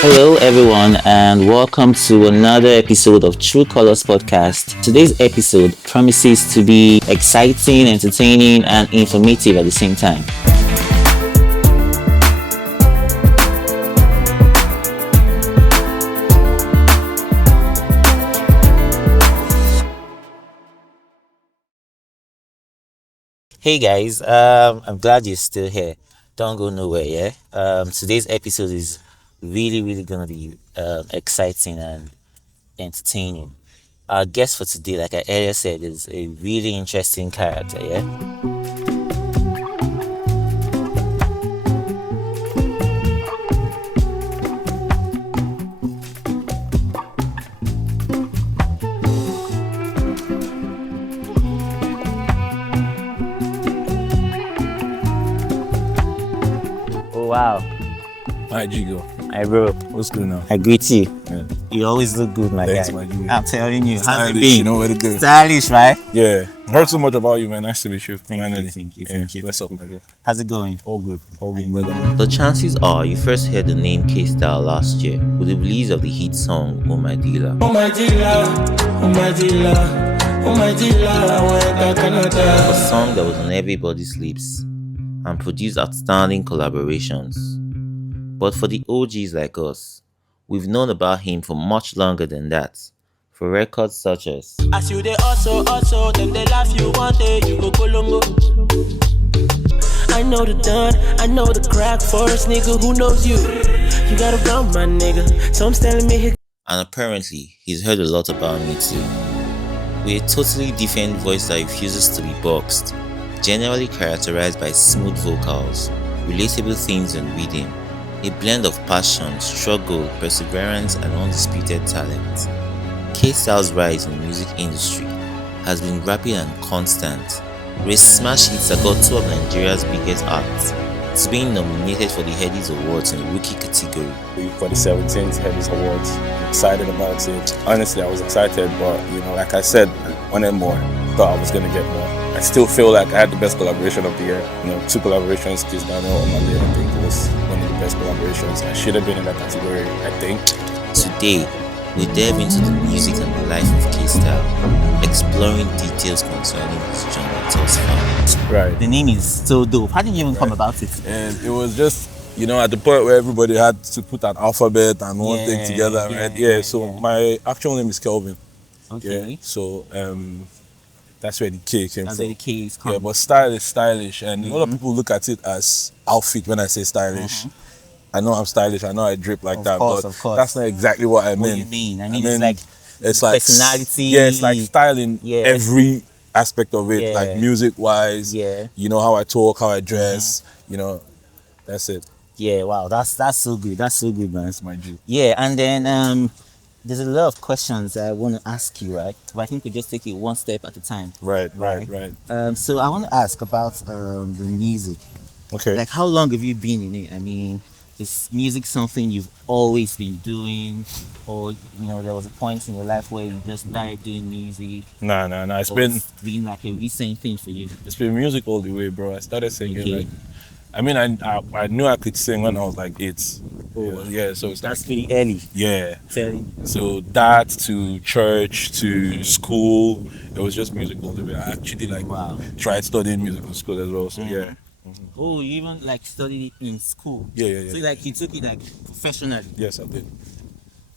Hello, everyone, and welcome to another episode of True Colors Podcast. Today's episode promises to be exciting, entertaining, and informative at the same time. Hey guys, I'm glad you're still here. Don't go nowhere, yeah? Today's episode is really gonna be exciting and entertaining. Our guest for today, like I earlier said, is a really interesting character, yeah? Oh wow, Hi, Jigo. I bro, What's good now? I greet you. Yeah. You always look good, my Thanks, guy. my G. I'm telling you, how's it Stylish, been? you know where to go. Stylish, right? Yeah. Heard so much about you, man. Nice to meet you. Finally. Thank you. What's up, my guy? How's it going? All good. All good, brother. The chances are you first heard the name Kaestyle last year with the release of the hit song Oh My Dealer. Oh my dealer, oh my dealer, oh my dealer, I went to Canada. A song that was on everybody's lips and produced outstanding collaborations. But for the OGs like us, we've known about him for much longer than that. For records such as As you they also, then they laugh you one day, you go Colombo. I know the done, I know the crack forest nigga who knows you. You gotta run my nigga, so I'm telling me he and apparently he's heard a lot about me too. With a totally different voice that refuses to be boxed, generally characterized by smooth vocals, relatable themes and rhythm, a blend of passion, struggle, perseverance and undisputed talent. K-Style's rise in the music industry has been rapid and constant. Rhizz smash hits that got two of Nigeria's biggest acts. It's being nominated for the Headies Awards in the rookie category. For the 17th Headies Awards. Excited about it. Honestly, I was excited, but, like I said, I wanted more. Thought I was going to get more. I still feel like I had the best collaboration of the year. Two collaborations, Kaestyle on my day. I think it was one of the best collaborations. I should have been in that category, I think. Today, we delve into the music and the life of Kaestyle, exploring details concerning his journey thus far. Right. The name is so dope. How did you even come about it? And it was just, at the point where everybody had to put an alphabet and one thing together, right? Yeah, so my actual name is Kelvin. Okay. Yeah, so that's where the K came That's from. where the K is coming. Yeah, but style is stylish, and a lot of people look at it as outfit when I say stylish. I know I'm stylish, I know I drip like that, course, but of course. that's not exactly what I What mean. do you mean? I mean, it's like personality. Yeah, it's like style in Yeah. every aspect of it, Yeah. like music wise. Yeah. How I talk, how I dress. That's it. Yeah, wow, that's so good. That's so good, man. That's my G. Yeah, and then there's a lot of questions I want to ask you, right? But I think we just take it one step at a time. Right. So I want to ask about the music. Okay. Like, how long have you been in it? I mean, is music something you've always been doing, or there was a point in your life where you just started doing music? Nah. It's Or been like a recent thing for you? It's been music all the way, bro. I started singing Okay. I knew I could sing when I was like 8. Oh. Yeah, so it's That's pretty early. yeah. Telling. So that to church to school, it was just music all the way. I actually Wow. tried studying music in school as well. So yeah. Oh, you even like studied it in school? Yeah. So like you took it like professionally. Yes, I did.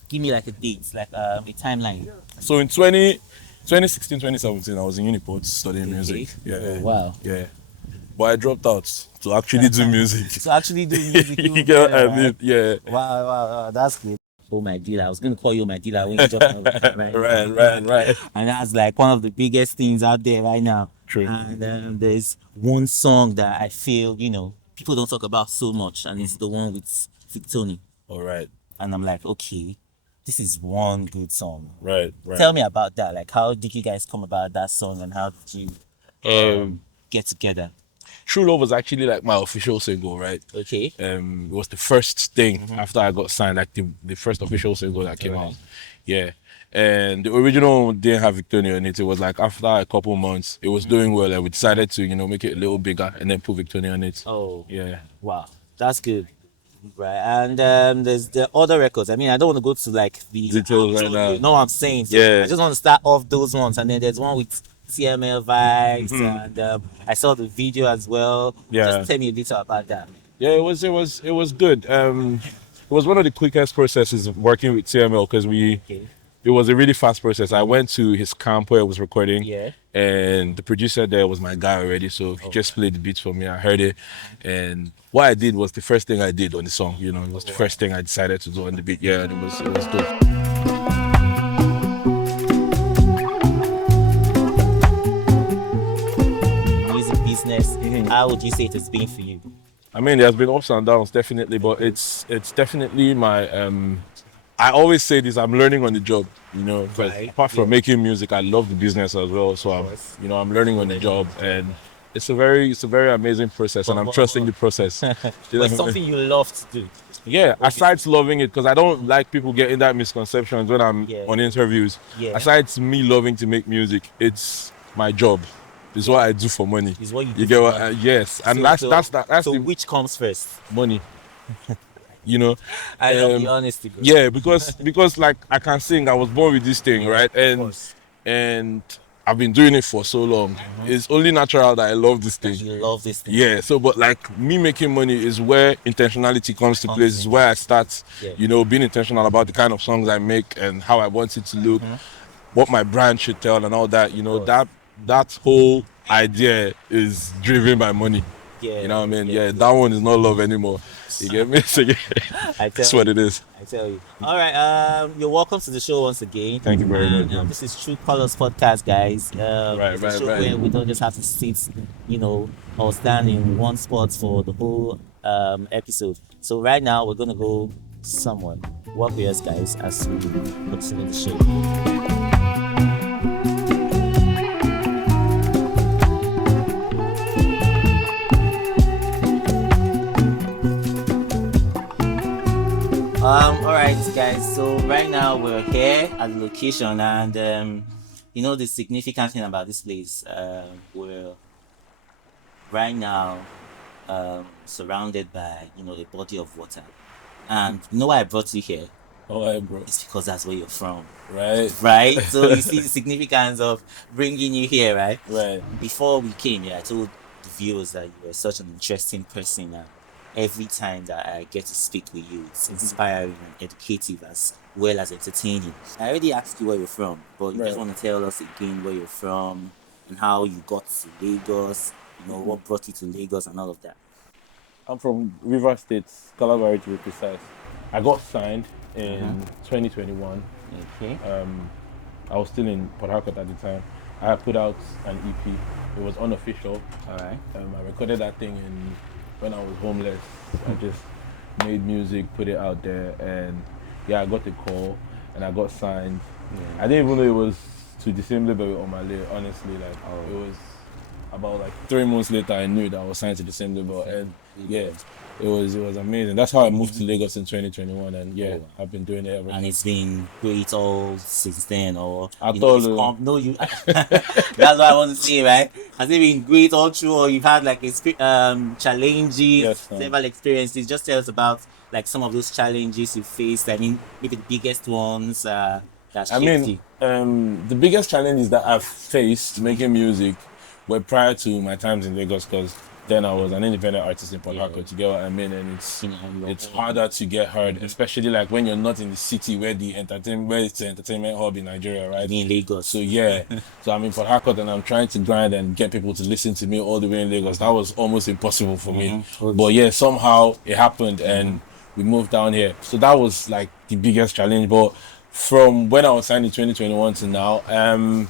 Give me like a date, like a timeline. So in 2016, 2017, I was in Uniport studying music. Yeah. Oh, wow. Yeah. But I dropped out to actually do music. So actually do music. You get what I mean? Yeah. Wow, that's good. Oh my dealer, I was gonna call you my dealer when you just right. Right. And that's like one of the biggest things out there right now. True. And there's one song that I feel people don't talk about so much, and it's the one with Victoni. All right. And I'm like, okay, this is one good song. Right. Tell me about that. Like, how did you guys come about that song, and how did you get together? True Love was actually like my official single, right? Okay. It was the first thing after I got signed, like the first official single that came out. Yeah. And the original one didn't have Victoria on it. It was like after a couple months, it was doing well, and we decided to, make it a little bigger and then put Victoria on it. Oh, Yeah. wow. That's good. Right, and there's the other records. I mean, I don't want to go to like the Details right now. You know what I'm saying? So Yeah. I just want to start off those ones, and then there's one with TML vibes, and I saw the video as well. Yeah. Just tell me a little about that. Yeah, it was good. It was one of the quickest processes of working with TML because it was a really fast process. I went to his camp where I was recording, and the producer there was my guy already, so he just played the beats for me. I heard it, and what I did was the first thing I did on the song. You know, it was the first thing I decided to do on the beat. Yeah, and it was dope. Music business, how would you say it has been for you? I mean, there's been ups and downs, definitely, but it's definitely my I always say this, I'm learning on the job, you know, because apart from making music, I love the business as well. So I'm learning on the job, and it's a very amazing process, and I'm trusting the process. It's something you love to do. Yeah, aside loving it, because I don't like people getting that misconceptions when I'm on interviews. Aside me loving to make music, it's my job. It's what I do for money. It's what you do. You get what? Yes, and so, that's so the which comes first? money. You know, I love the honesty. Bro. Yeah, because like I can sing. I was born with this thing, right? And I've been doing it for so long. It's only natural that I love this thing. You love this thing. Yeah. So, but like me making money is where intentionality comes to place. Is where I start. You know, being intentional about the kind of songs I make and how I want it to look, what my brand should tell, and all that. You know, that whole idea is driven by money. You know what I mean? Yeah, that one is not love anymore. You get me? So that's what it is. I tell you. All right. You're welcome to the show once again. Thank you very much. This is True Colors Podcast, guys. Right. Where we don't just have to sit, or stand in one spot for the whole episode. So right now we're gonna go somewhere. Work with us, guys, as we continue the show. All right, guys. So right now we're here at the location, and the significant thing about this place, we're right now surrounded by a body of water, and you know why I brought you here? Oh, bro. It's because that's where you're from. Right. So you see the significance of bringing you here, right? Right. Before we came here, I told the viewers that you were such an interesting person, and every time that I get to speak with you, it's inspiring and educative as well as entertaining. I already asked you where you're from, but you just want to tell us again where you're from and how you got to Lagos, what brought you to Lagos and all of that. I'm from Rivers State, Calabar to be precise. I got signed in 2021. Okay. I was still in Port Harcourt at the time. I had put out an EP. It was unofficial. All right. I recorded that thing when I was homeless. I just made music, put it out there, and I got the call and I got signed. I didn't even know it was to the same label with Omale, honestly. It was about 3 months later I knew that I was signed to the same label, and it was amazing. That's how I moved to Lagos in 2021, and I've been doing it ever since. And it's been great all since then, or I told you. No, you. That's what I want to say, right? Has it been great all through, or you've had challenges, several experiences? Just tell us about some of those challenges you faced. I mean, maybe the biggest ones that shaped you. The biggest challenges that I've faced making music were prior to my times in Lagos, because then I was an independent artist in Port Harcourt, you get what I mean? And it's harder to get heard, especially when you're not in the city where it's the entertainment hub in Nigeria, right? In Lagos. So so I'm in Port Harcourt and I'm trying to grind and get people to listen to me all the way in Lagos. That was almost impossible for me. But somehow it happened and we moved down here. So that was the biggest challenge. But from when I was signed in 2021 to now,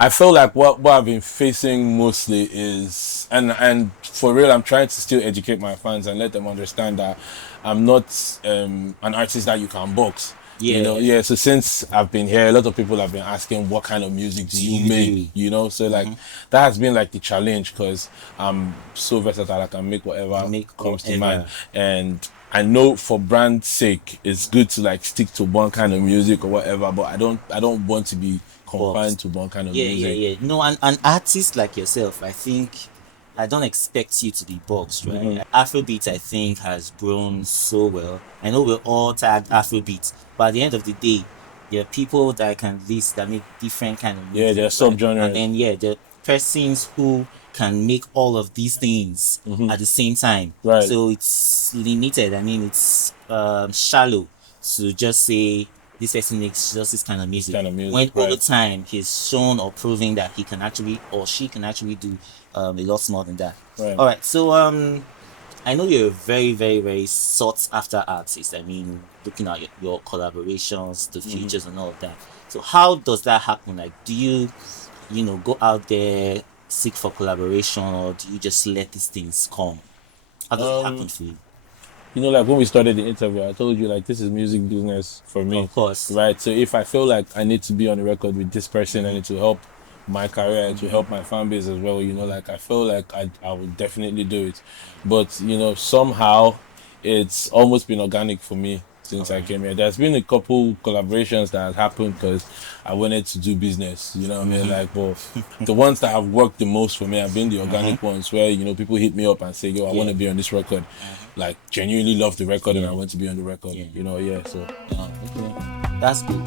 I feel like what I've been facing mostly is, and for real, I'm trying to still educate my fans and let them understand that I'm not an artist that you can box. So since I've been here, a lot of people have been asking what kind of music do you make, so that has been the challenge, because I'm so versatile, I can make whatever comes to mind. And I know for brand's sake it's good to stick to one kind of music or whatever, but I don't want to be confined to one kind of music. No, an artist like yourself, I think I don't expect you to be boxed, right? Afrobeat, I think, has grown so well. I know we're all tagged Afrobeat, but at the end of the day, there are people that can list that make different kind of music. Yeah, there are right? subgenres. And then there are persons who can make all of these things at the same time. Right. So it's limited. I mean, it's shallow to just say this person makes just this kind of music. When over time he's shown or proving that he can actually or she can actually do a lot more than that. Right. All right. So I know you're a very, very, very sought after artist. I mean, looking at your collaborations, the features, and all of that. So how does that happen? Like, do you go out there, seek for collaboration, or do you just let these things come? How does it happen for you? You know, like when we started the interview, I told you like this is music business for me. Of course. Right. So if I feel like I need to be on the record with this person and it will help my career and to help my fan base as well, you know, like I feel like I would definitely do it. But, you know, somehow it's almost been organic for me since I came here. There's been a couple collaborations that have happened because I wanted to do business, you know what I mean? Like, but the ones that have worked the most for me have been the organic ones where, you know, people hit me up and say, yo, I want to be on this record. Like, genuinely love the record and I want to be on the record, you know, so. Okay. That's good.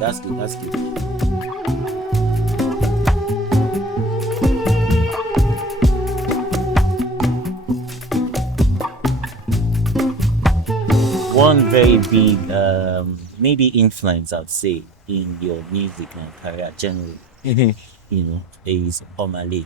One very big, maybe influence, I'd say, in your music and career generally, you know, is Omale.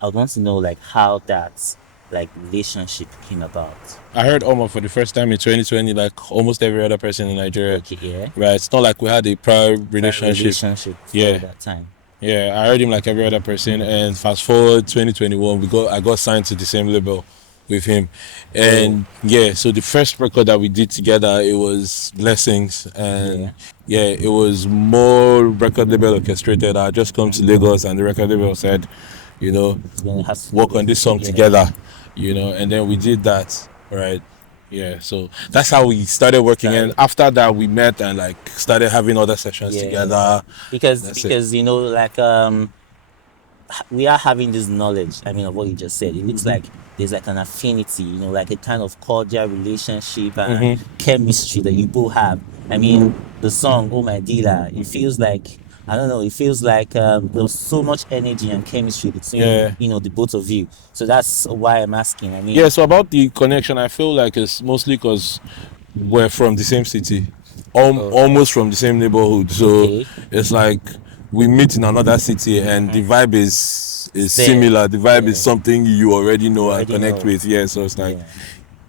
I would want to know like how that relationship came about. I heard Oma for the first time in 2020, like almost every other person in Nigeria. Okay, yeah. Right. It's not like we had a prior relationship. Yeah. That time. Yeah, I heard him like every other person, and fast forward 2021, I got signed to the same label with him, and so the first record that we did together, it was Blessings, and it was more record label orchestrated. I just come to Lagos, and the record label said, you know, work on this song together, you know, and then we did that, right? Yeah, so that's how we started working, and after that we met and like started having other sessions together. Because you know, like we are having this knowledge. I mean, of what you just said. It looks like there's like an affinity, you know, like a kind of cordial relationship and chemistry that you both have. I mean, the song "Oh My Dealer," it feels like there's so much energy and chemistry between you know the both of you. So that's why I'm asking. I mean, so about the connection, I feel like it's mostly because we're from the same city, almost from the same neighborhood. So it's like we meet in another city, and the vibe is similar. The vibe is something you already know and connect with. Yeah, so it's like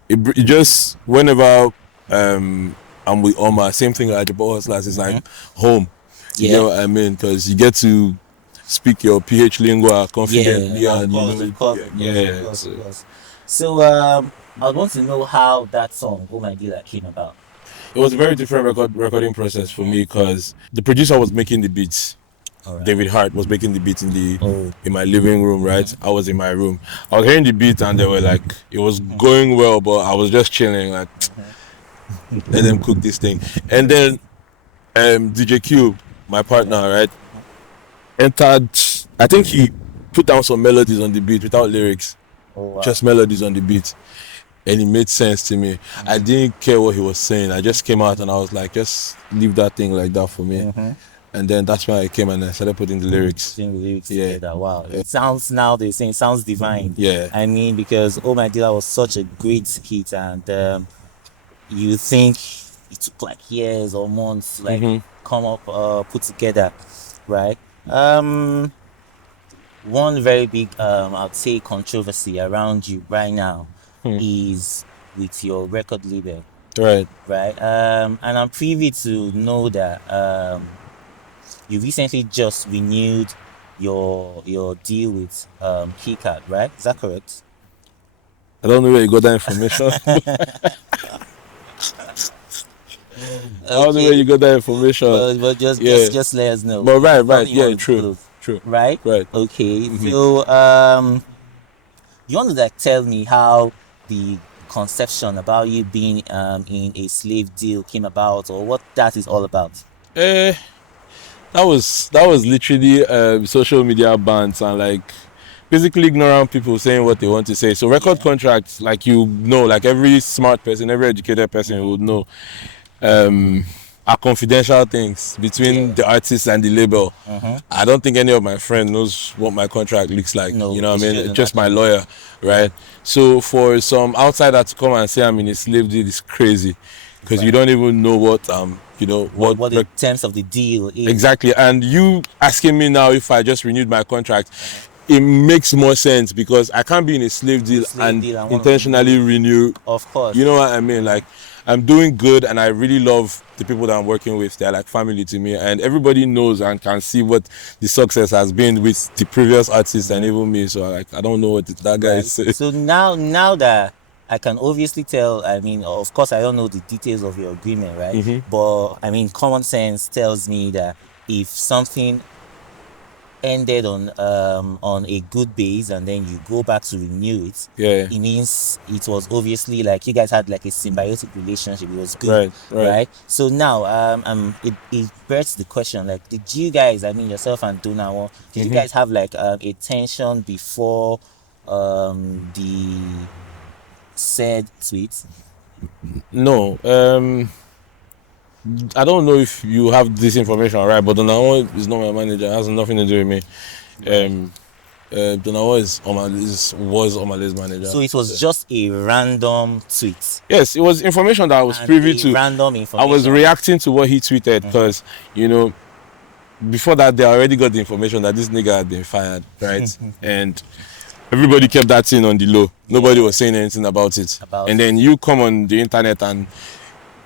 it just whenever I'm with Oma, same thing at the boss class. It's like home. You know what I mean? Because you get to speak your PH lingua confidently. Of course. So I want to know how that song "Oh My Dealer" came about. It was a very different recording process for me because the producer was making the beats. David Hart was making the beats in my living room, right? I was in my room. I was hearing the beat and they were like, it was going well, but I was just chilling, like, let them cook this thing. And then DJ Q, my partner, right, entered. I think he put down some melodies on the beat without lyrics, just melodies on the beat, and it made sense to me. I didn't care what he was saying. I just came out and I was like, just leave that thing like that for me. And then that's when I came and I started putting the lyrics. Together. Wow. It sounds, now they're saying, sounds divine. Yeah. I mean, because "Oh My Dealer" was such a great hit, and you think it took like years or months to like come up, put together, right? One very big, I'd say, controversy around you right now is with your record label. Right. And I'm privy to know that you recently just renewed your deal with KeyCard, right? Is that correct? I don't know where you got that information. I don't know where you got that information. But just let us know. But right, yeah, true. Right. Okay. So you want to like tell me how the conception about you being in a slave deal came about, or what that is all about? That was literally social media bans and like basically ignorant people saying what they want to say. So record contracts, like like every smart person, every educated person would know, are confidential things between the artist and the label. I don't think any of my friends knows what my contract looks like. No, you know what I mean? shouldn't, Just my lawyer, right? So for some outsider to come and say I'm in a slave deal is crazy, because you don't even know what what the terms of the deal is. Exactly. And you asking me now if I just renewed my contract, it makes more sense, because I can't be in a slave deal and intentionally renew. Of course. You know what I mean? Like, I'm doing good, and I really love the people that I'm working with. They're like family to me, and everybody knows and can see what the success has been with the previous artists and even me. So like, I don't know what that guy is saying. So now that I can obviously tell, I mean, of course I don't know the details of your agreement, right? But I mean, common sense tells me that if something ended on a good base and then you go back to renew it, it means it was obviously like you guys had like a symbiotic relationship. It was good, right? So now it bears the question, like, did you guys, I mean yourself and Dona, did you guys have like a tension before the said tweet? No, I don't know if you have this information, right? But Donawa is not my manager. It has nothing to do with me. Donawa was Omale's manager. So it was just a random tweet. Yes, it was information that I was privy to. Random information. I was reacting to what he tweeted, because before that they already got the information that this nigga had been fired, right? And everybody kept that thing on the low. Nobody was saying anything about it. And then you come on the internet and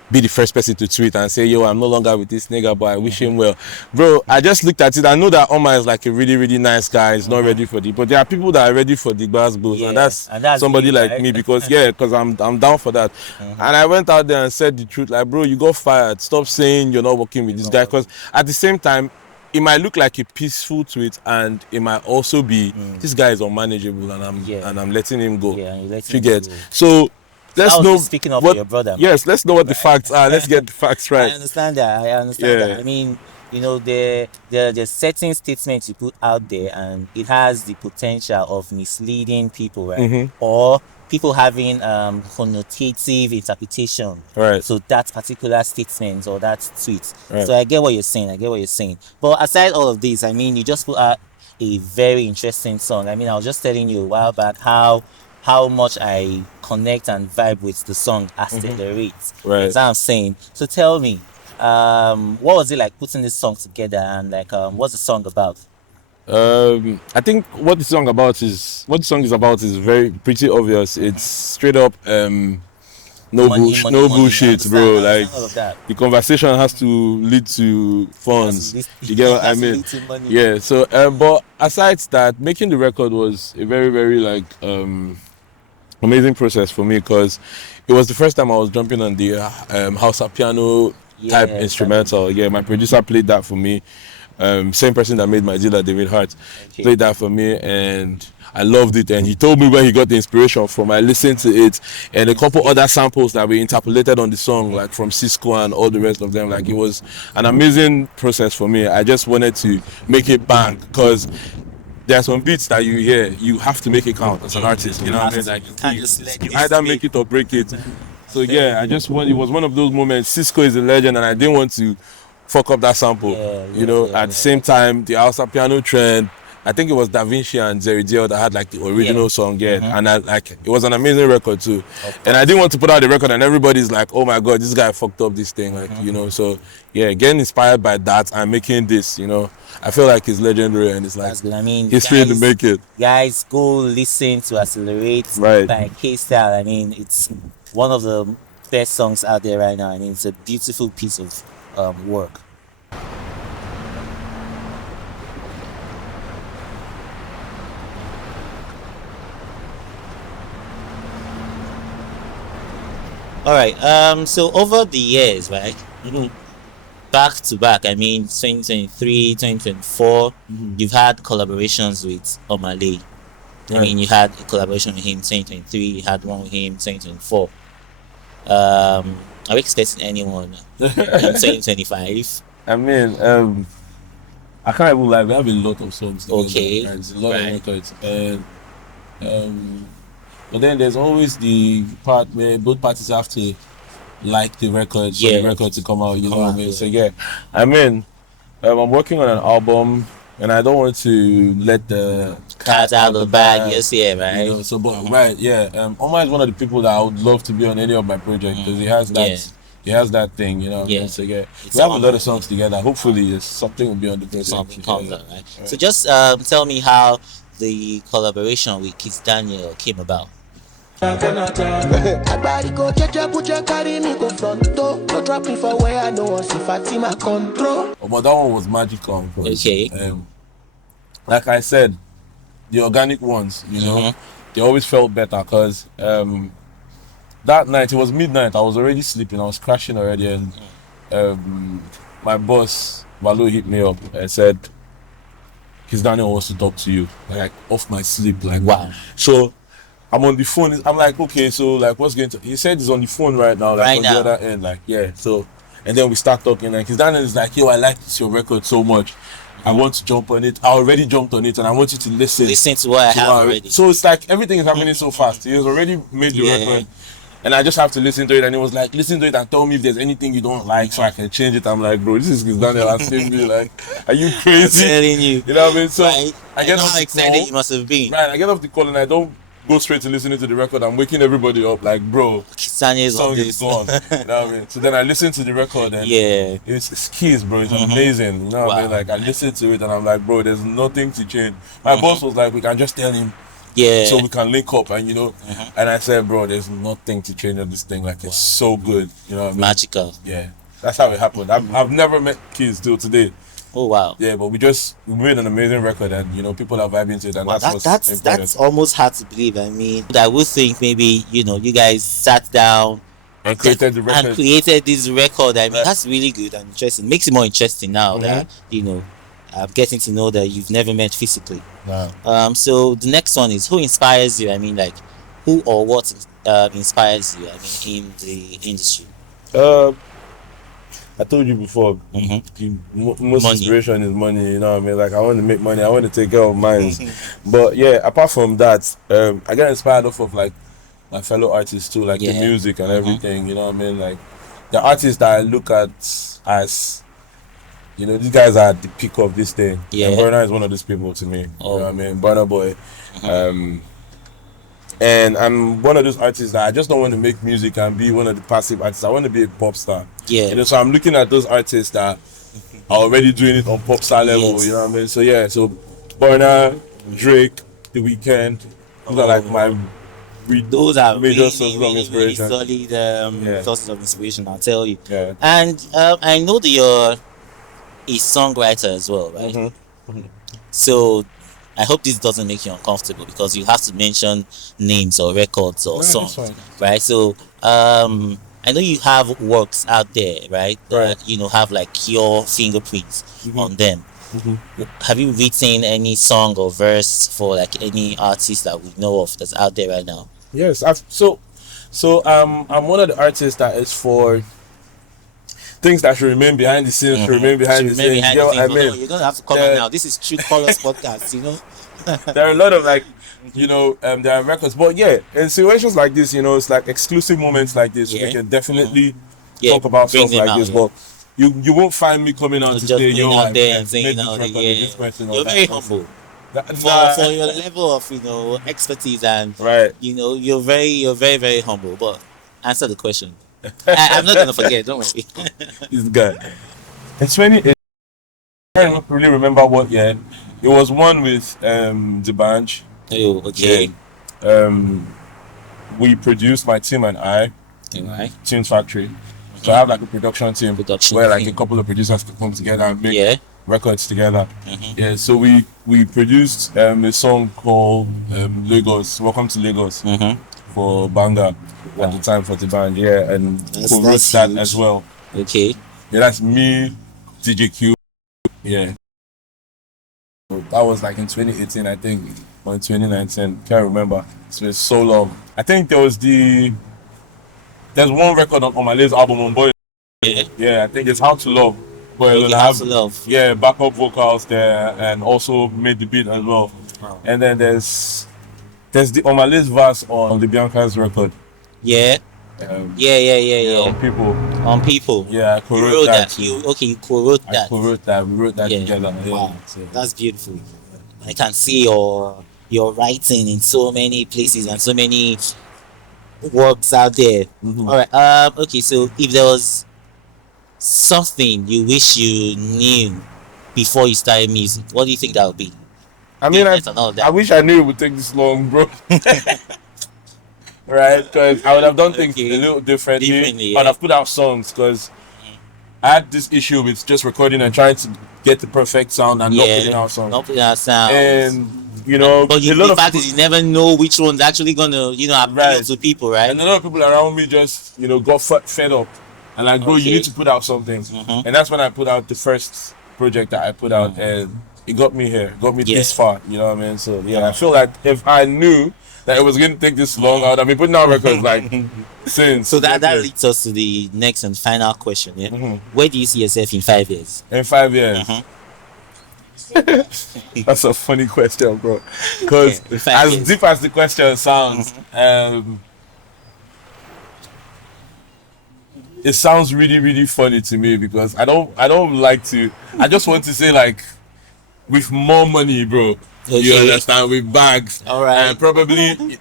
be the first person to tweet and say, yo, I'm no longer with this nigga, but I wish him well. Bro, I just looked at it. I know that Omar is like a really, really nice guy. He's not ready for the... But there are people that are ready for the glass bulls. And that's somebody like me, because, because I'm down for that. And I went out there and said the truth. Like, bro, you got fired. Stop saying you're not working with this guy. Because at the same time, it might look like a peaceful tweet, and it might also be, this guy is unmanageable, and I'm letting him go. You get? So... let's know. Speaking of your brother. Yes, let's know what the facts are. Let's get the facts right. I understand that. I mean, there are certain statements you put out there, and it has the potential of misleading people, right? Or people having connotative interpretation. Right. So that particular statement or that tweet. Right. So I get what you're saying. But aside all of this, I mean, you just put out a very interesting song. I mean, I was just telling you a while back how much I connect and vibe with the song Accelerate. Right. That's what I'm saying. So tell me, what was it like putting this song together, and like what's the song about? I think what the song is about is pretty obvious. It's straight up no bullshit, bro. Like, the conversation has to lead to funds. You get what I mean? Yeah. So but aside that, making the record was a very, very like amazing process for me, because it was the first time I was jumping on the house piano type instrumental. Yeah, my producer played that for me. Same person that made my dealer, David Hart, played that for me, and I loved it. And he told me where he got the inspiration from. I listened to it, and a couple other samples that were interpolated on the song, like from Cisco and all the rest of them. Like, it was an amazing process for me. I just wanted to make it bang, because there are some beats that you hear, you have to make it count as an artist. You know what I mean? Like, you either make it or break it. So yeah, it was one of those moments. Cisco is a legend, and I didn't want to fuck up that sample. At the same time, the Hausa piano trend, I think it was Da Vinci and Zeridio that had like the original song, and it was an amazing record too. And I didn't want to put out the record and everybody's like, oh my god, this guy fucked up this thing, so yeah, getting inspired by that and making this, I feel like it's legendary, and it's like, that's good. I mean, history to make it. Guys, go listen to Accelerate by Kaestyle. I mean, it's one of the best songs out there right now. I mean, it's a beautiful piece of work. All right. So over the years, right, back to back, I mean, 2023, 2024, you've had collaborations with Omale. I mean, you had a collaboration with him 2023, you had one with him 2024. Are we expecting anyone in 2025? I mean, I can't even lie. We have a lot of songs. Together, Okay. right? There's a lot of records, and but then there's always the part where both parties have to like the record for the record to come out. You know what I mean? So yeah, I mean, I'm working on an album, and I don't want to let the cat out of the bag. Yes, yeah, right. You know, so but right, yeah. Oma is one of the people that I would love to be on any of my projects because he has that. He has that thing, you know. Yeah. So yeah, we have a lot of songs together. Hopefully, something will be on the project. Something comes out, right? So just tell me how the collaboration with Kaestyle came about. But that one was magical. Okay. Like I said, the organic ones, you know, they always felt better because that night, it was midnight, I was already sleeping, I was crashing already, and my boss, Malu, hit me up and said, Kaestyle wants to talk to you, like off my sleep, like wow. So I'm on the phone, I'm like, okay, so like what's going to, he said he's on the phone right now, like on the other end, like yeah, so, and then we start talking, and Kaestyle is like, yo, I like this, your record so much, I want to jump on it, I already jumped on it, and I want you to listen to what I have already. So it's like, everything is happening so fast, he has already made the record, and I just have to listen to it, and he was like, listen to it and tell me if there's anything you don't like so I can change it. I'm like, bro, this is Kaestyle asking me, like, are you crazy? I'm telling you. You know what I mean? So I get off how excited you must have been. Right, I get off the call and I don't go straight to listening to the record. I'm waking everybody up like, bro, Kaestyle song is gone. You know what I mean? So then I listen to the record and it's keys, bro. It's amazing. You know what I mean? Like I listened to it and I'm like, bro, there's nothing to change. My boss was like, we can just tell him. So we can link up and you know, and I said, bro, there's nothing to change on this thing. Like it's so good, you know what I mean? Magical. Yeah, that's how it happened. I've never met Keys till today. Oh wow. Yeah, but we made an amazing record and you know people are vibing to it, and that's almost hard to believe. I mean, I would think maybe you know you guys sat down and created the record. And created this record. I mean, that's really good and interesting. Makes it more interesting now that you know. I'm getting to know that you've never met physically. Wow. So the next one is who inspires you? I mean, like, who or what inspires you? I mean, in the industry. I told you before. Most inspiration is money. You know what I mean? Like, I want to make money. I want to take care of mine. But yeah, apart from that, I get inspired off of like my fellow artists too, like the music and everything. You know what I mean? Like the artists that I look at as, you know, these guys are at the peak of this thing. Yeah. And Burna is one of those people to me. You know what I mean? Burna Boy. And I'm one of those artists that I just don't want to make music and be one of the passive artists. I want to be a pop star. Yeah. You know, so I'm looking at those artists that are already doing it on pop star level. You know what I mean? So yeah, so Burna, Drake, The Weeknd, those are like my those are major really, sources really, of inspiration. Really solid sources of inspiration, I'll tell you. Yeah. And I know that you're a songwriter as well, right? So I hope this doesn't make you uncomfortable because you have to mention names or records or songs, right? So I know you have works out there, right? That you know have like your fingerprints on them. Have you written any song or verse for like any artist that we know of that's out there right now? Yes, I'm one of the artists that is for things that should remain behind the scenes, should remain behind the scenes. I mean, you're gonna have to comment now. This is True Colors podcast, you know. There are a lot of like, you know, there are records, but yeah, in situations like this, you know, it's like exclusive moments like this. We can definitely talk about stuff like this, but you won't find me coming out to say, yo, out there and saying, you're very humble. For your level of, you know, expertise and you know, you're very, very humble. But answer the question. I'm not gonna forget. Don't worry. This guy. In 2018, I don't really remember what year. It was one with the band. Oh, okay. We produced, my team and I, Tunes Factory. So I have like a production team where like a couple of producers could come together and make records together. Yeah, so we produced a song called Lagos, Welcome to Lagos, for Banga at the time for the band. Yeah, and who wrote that as well. Okay. Yeah, that's me, DJ Q. Yeah. That was like in 2018, I think, or in 2019. Can't remember. It's been so long. I think there's one record on my latest album on Boy. Yeah, I think it's How to Love. but Okay, it'll have House of Love. backup vocals there, and also made the beat as well. Wow. And then there's the on my list verse on the Bianca's record. Yeah. Yeah, on people. On people. Yeah, I You co-wrote wrote that. that. You co-wrote I that. co-wrote that. We wrote that Yeah. together. Yeah. Wow. So, That's beautiful. I can see your writing in so many places and so many works out there. mhm. All right. Okay. So if there was something you wish you knew before you started music, what do you think that would be? I mean, Business and all that. I wish I knew it would take this long, bro. Right? Because I would have done things Okay. a little differently. Differently, I'd yeah. have put out songs because I had this issue with just recording and trying to get the perfect sound and not putting out songs. Not putting out sound. And you know, But a lot the of fact people, is, you never know which one's actually gonna, appeal Right. to people, right? and a lot of people around me just got fed up and like, bro, Okay. you need to put out something. Mhm. And that's when I put out the first project that I put out, and it got me here, got me Yeah. this far. You know what I mean? So yeah, I feel like if I knew that it was going to take this long, I would have been putting out records like since. So that leads us to the next and final question. Yeah, Mhm. where do you see yourself in 5 years? In 5 years. Mhm. That's a funny question, bro. Because Yeah, in 5 as years. deep as the question sounds, it sounds really, really funny to me because I don't like to. I just want to say like, with more money, bro. You Okay. understand? With bags. All right. And probably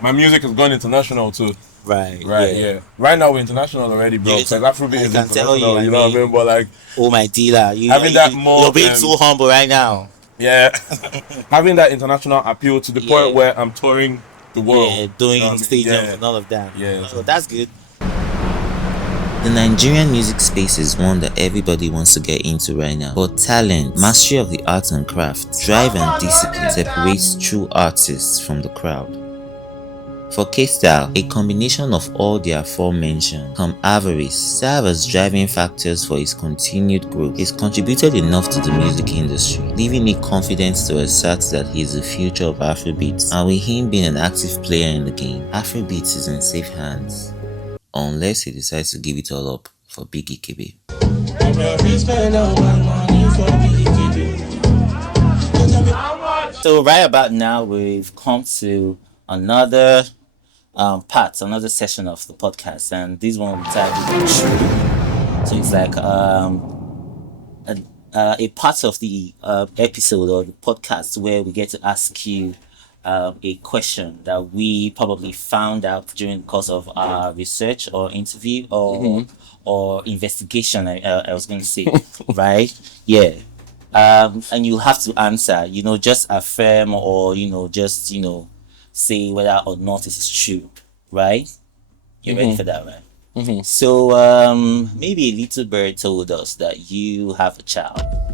my music has gone international too. Right. Right. Yeah. Right now we're international already, bro. Yeah, Because Afrobeat I is can tell international. you, You know what I mean? But like, Oh my dealer, Having that more, you're being too humble right now. yeah, having that international appeal to the Yeah. point where I'm touring the world. Yeah, doing You know what I mean? stadiums Yeah. and all of that. Yeah. So that's good. The Nigerian music space is one that everybody wants to get into right now. But talent, mastery of the art and craft, drive and discipline separates true artists from the crowd. For Kaestyle, a combination of all the aforementioned, come Abere, serve as driving factors for his continued growth. He's contributed enough to the music industry, leaving me confident to assert that he is the future of Afrobeats. And with him being an active player in the game, Afrobeats is in safe hands. Unless he decides to give it all up for Big Ikebe. So right about now, we've come to another another session of the podcast, and this one will be titled True. So it's like a part of the episode or the podcast where we get to ask you a question that we probably found out during the course of our research or interview or investigation. I was going to say, right? Yeah. And you'll have to answer, just affirm or, just, say whether or not it is true, right? You're ready for that, right? So maybe a little bird told us that you have a child.